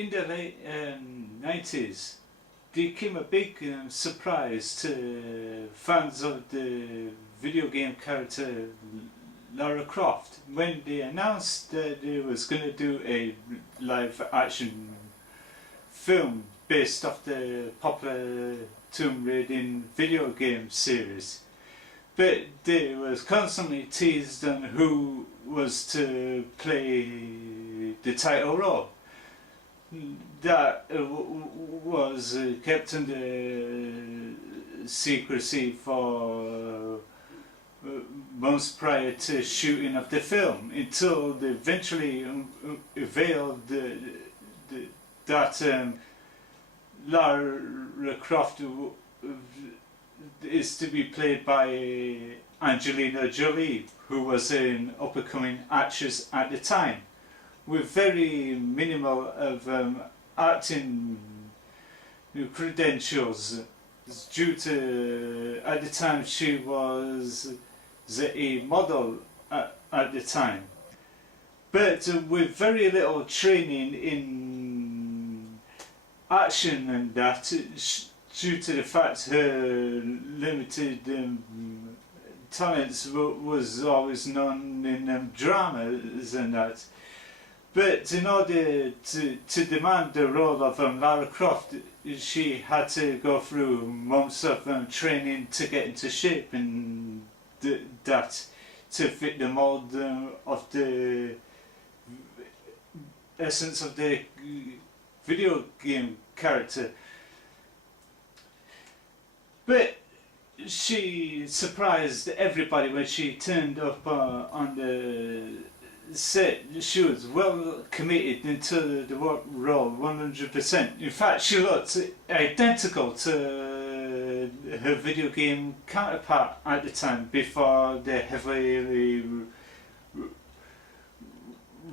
in the late 90s, there came a big surprise to fans of the video game character Lara Croft when they announced that they was going to do a live action film based off the popular Tomb Raider video game series. But they was constantly teased on who was to play the title role. That was kept under secrecy for months prior to shooting of the film, until they eventually revealed that Lara Croft is to be played by Angelina Jolie, who was an up-and-coming actress at the time, with very minimal of acting credentials, due to, at the time, she was a model at the time. But with very little training in action and that, due to the fact her limited talents was always known in dramas and that. But in order to demand the role of Lara Croft, she had to go through months of training to get into shape and that, to fit the mold of the essence of the video game character. But she surprised everybody when she turned up on the set. She was well committed into the role, 100%. In fact, she looked identical to her video game counterpart at the time, before the heavily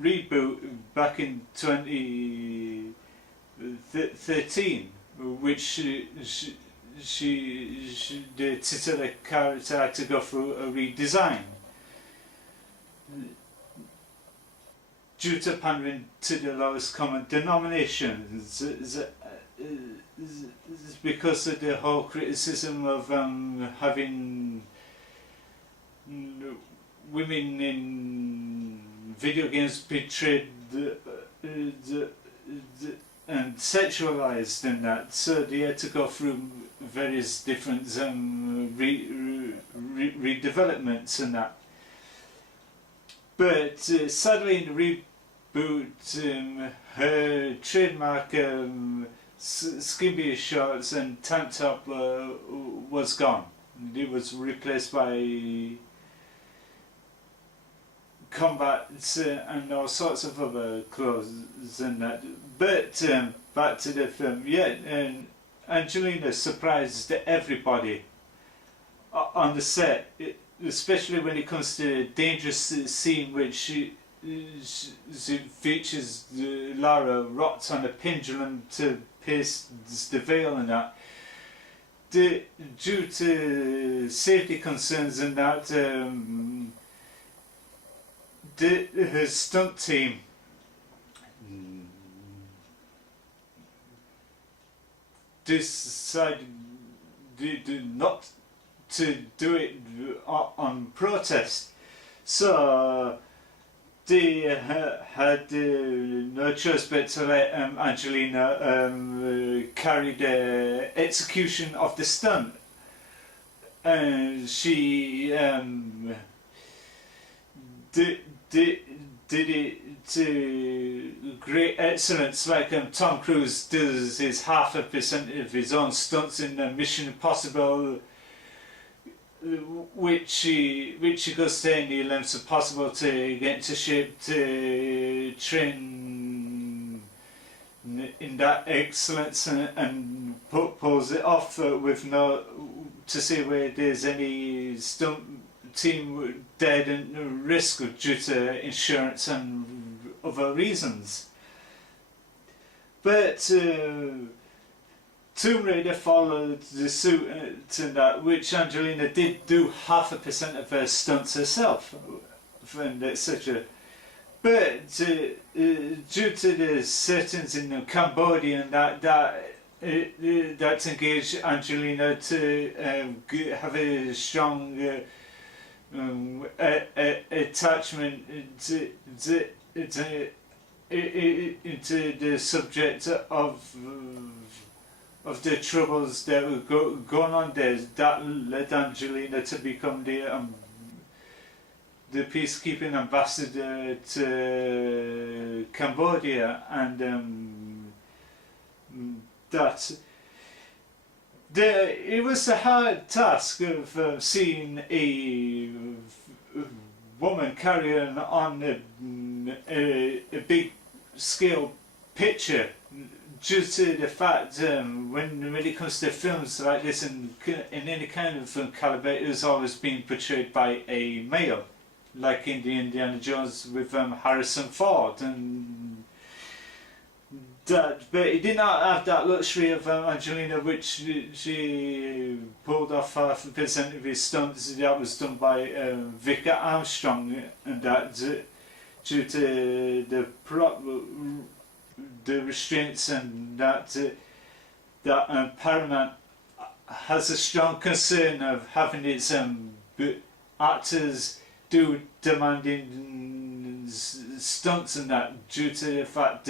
reboot back in 2013, which the titular character had to go through a redesign due to pandering to the lowest common denominations, because of the whole criticism of having women in video games portrayed and sexualized and that, so they had to go through various different redevelopments and that. But sadly, in the reboot, her trademark skimpy shorts and tank top was gone. It was replaced by combat and all sorts of other clothes and that. But back to the film, yeah, and Angelina surprised everybody on the set, especially when it comes to the dangerous scene which she features Lara rocked on a pendulum to pierce the veil and that. Due to safety concerns and that, her stunt team decided not to do it on protest, so they had no choice but to let Angelina carry the execution of the stunt, and she did it to great excellence, like Tom Cruise does his 0.5% of his own stunts in Mission Impossible, which he goes to any lengths possible to get into shape to train in that excellence and pulls it off with no, to see where there's any stunt team dead and risk due to insurance and other reasons. But Tomb Raider followed the suit to that, which Angelina did do 0.5% of her stunts herself, and etc. but due to the settings in Cambodia and that engaged Angelina to have a strong attachment into the subject of the troubles that were going on there. That led Angelina to become the peacekeeping ambassador to Cambodia, and it was a hard task of seeing a woman carrying on a big scale picture, due to the fact when it comes to films like this and in any kind of film calibre, it has always been portrayed by a male, like in the Indiana Jones with Harrison Ford and that. But he did not have that luxury of Angelina, which she pulled off 50% of his stunts. That was done by Victor Armstrong, and that due to the restraints, and that Paramount has a strong concern of having its actors do demanding stunts, and that due to the fact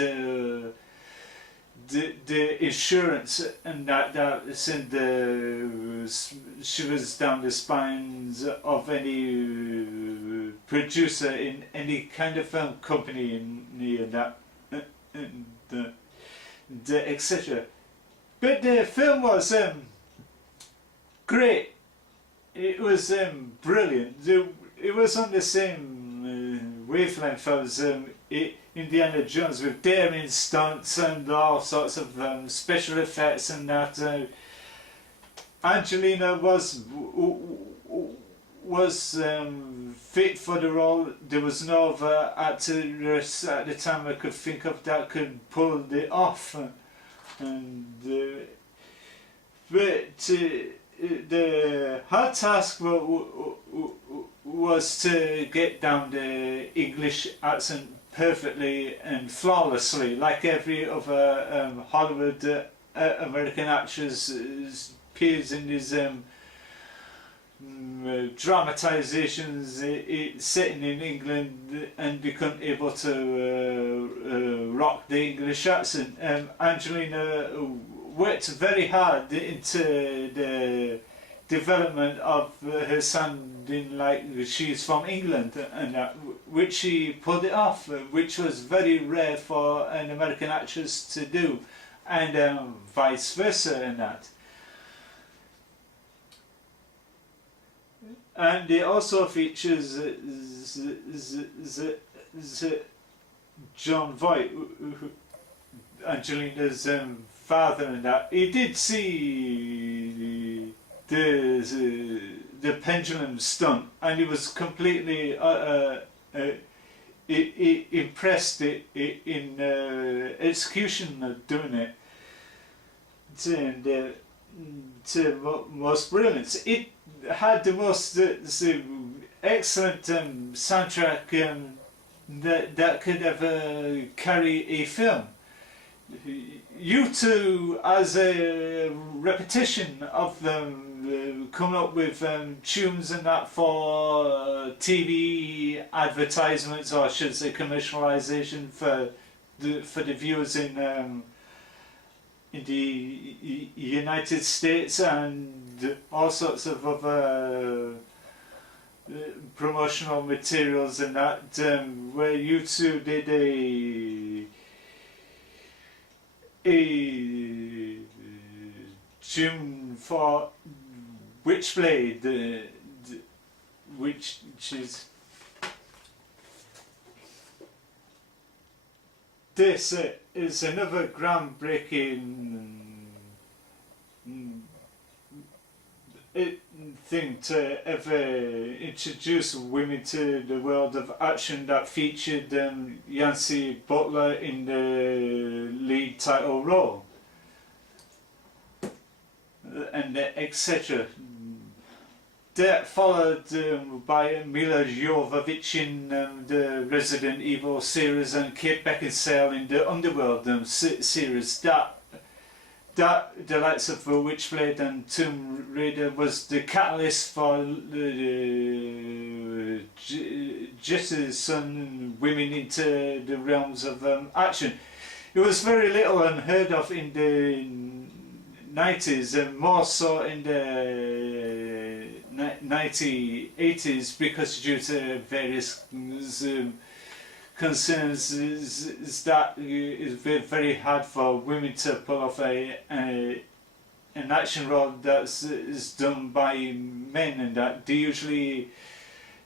the insurance and that sent the shivers down the spines of any producer in any kind of film company and that etc. But the film was great. It was brilliant. It was on the same wavelength as Indiana Jones, with daring stunts and all sorts of special effects, and that Angelina was fit for the role. There was no other actress at the time I could think of that could pull it off. And but the hard task was to get down the English accent perfectly and flawlessly, like every other Hollywood American actress appears in these dramatizations setting in England, and become able to rock the English accent. Angelina worked very hard into the development of her sounding like she's from England, and which she pulled it off, which was very rare for an American actress to do, and vice versa in that. And it also features John Voight, Angelina's father, and that. He did see the pendulum stunt, and he was completely impressed in execution of doing it. And most brilliant. It had the most excellent soundtrack that could ever carry a film. U2 as a repetition of them coming up with tunes and that for TV advertisements, or I should say commercialization for the viewers in the United States, and all sorts of other promotional materials and that, where U2 did a tune for Witchblade, which is this is another groundbreaking thing to ever introduce women to the world of action, that featured Yancy Butler in the lead title role, and etc. that followed by Mila Jovovich in the Resident Evil series and Kate Beckinsale in the Underworld series. That the likes of Witchblade and Tomb Raider was the catalyst for jettison women into the realms of action. It was very little unheard of in the 90s and more so in the 1980s because due to various concerns is that it's very hard for women to pull off an action role that's is done by men, and that they usually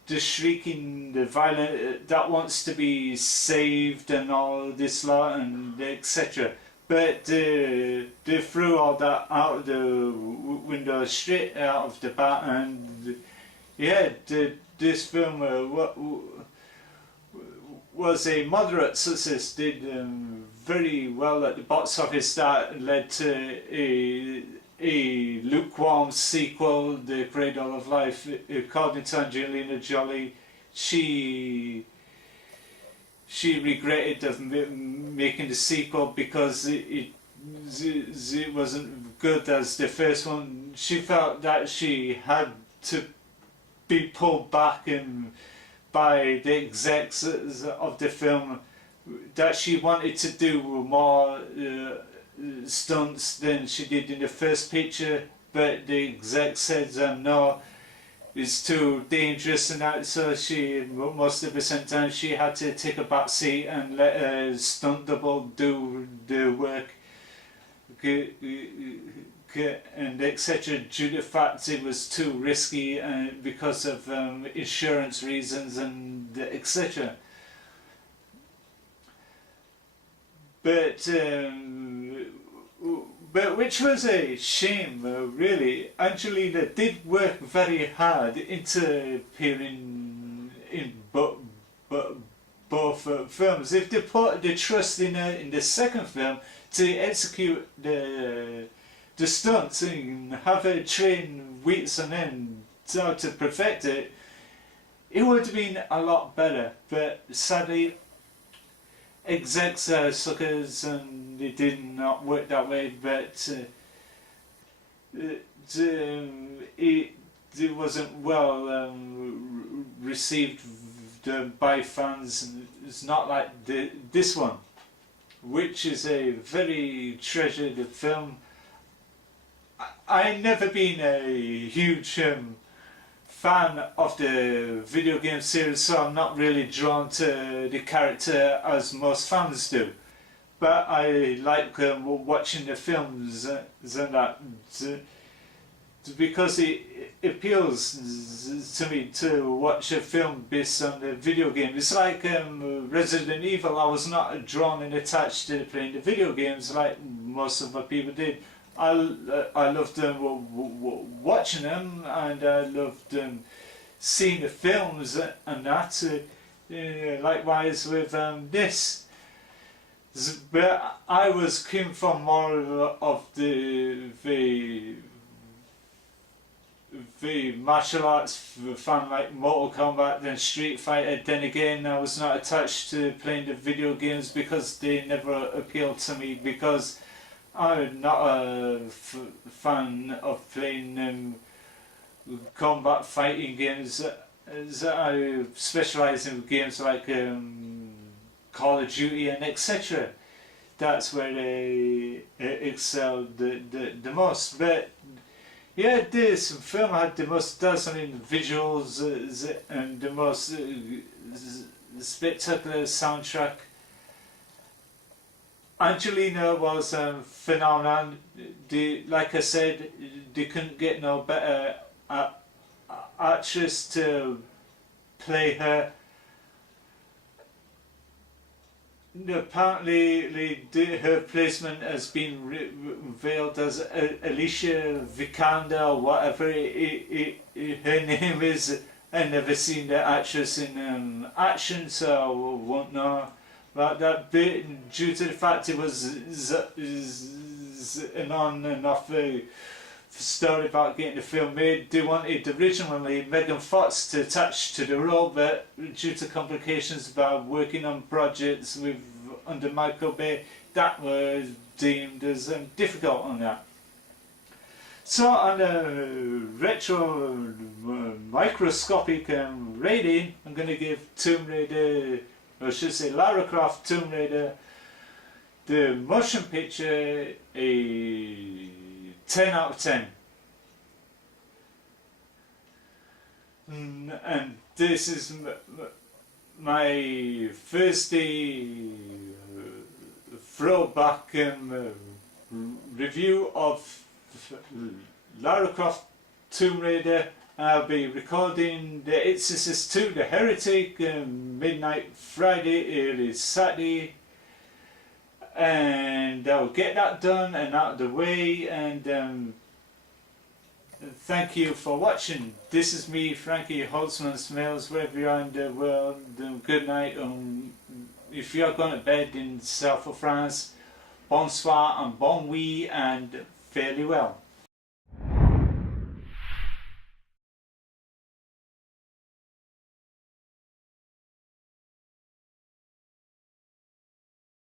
the shrieking, the violent that wants to be saved and all this lot and etc. But they threw all that out of the window straight out of the bat, and yeah, this film was a moderate success, did very well at the box office. That led to a lukewarm sequel, The Cradle of Life. According to Angelina Jolie, she regretted of making the sequel because it wasn't good as the first one. She felt that she had to be pulled back by the execs of the film, that she wanted to do more stunts than she did in the first picture, but the exec said no, it's too dangerous and that, so she most of the time she had to take a back seat and let a stunt double do the work and etc. due to the fact it was too risky because of insurance reasons and etc. But which was a shame, really. Angelina did work very hard into appearing in both films. If they put the trust in her in the second film to execute the stunts and have her train weeks on end to perfect it, it would have been a lot better. But sadly, execs are suckers and it did not work that way. But it wasn't well received by fans. It's not like this one, which is a very treasured film. I've never been a huge fan of the video game series, so I'm not really drawn to the character as most fans do. But I like watching the films and that because it appeals to me to watch a film based on the video game. It's like Resident Evil. I was not drawn and attached to playing the video games like most of my people did. I loved watching them, and I loved seeing the films and that. Likewise with this. But I was keen for more of the martial arts fan, like Mortal Kombat and Street Fighter. Then again, I was not attached to playing the video games because they never appealed to me, because I'm not a fan of playing combat fighting games. I specialise in games like Call of Duty and etc. That's where they excel the most. But yeah, this film had the most dazzling visuals and the most spectacular soundtrack. Angelina was phenomenal. Like I said, they couldn't get no better actress to play her. Apparently, her placement has been revealed as Alicia Vikander or whatever her name is. I've never seen the actress in action, so I won't know about that. But due to the fact it was an on and off story about getting the film made. They wanted originally Megan Fox to attach to the role, but due to complications about working on projects with under Michael Bay, that was deemed as difficult on that. So on a retro microscopic rating, I'm going to give Tomb Raider, or I should say Lara Croft Tomb Raider, the motion picture, a 10 out of 10. And this is my Thursday throwback review of Lara Croft Tomb Raider. I'll be recording The Exorcist 2, The Heretic, midnight Friday, early Saturday, and I'll get that done and out of the way. And thank you for watching. This is me, Frankie, HOLTZMANN, SMALES, wherever you are in the world. Good night. If you are going to bed in south of France, bonsoir and bon nuit, and fairly well.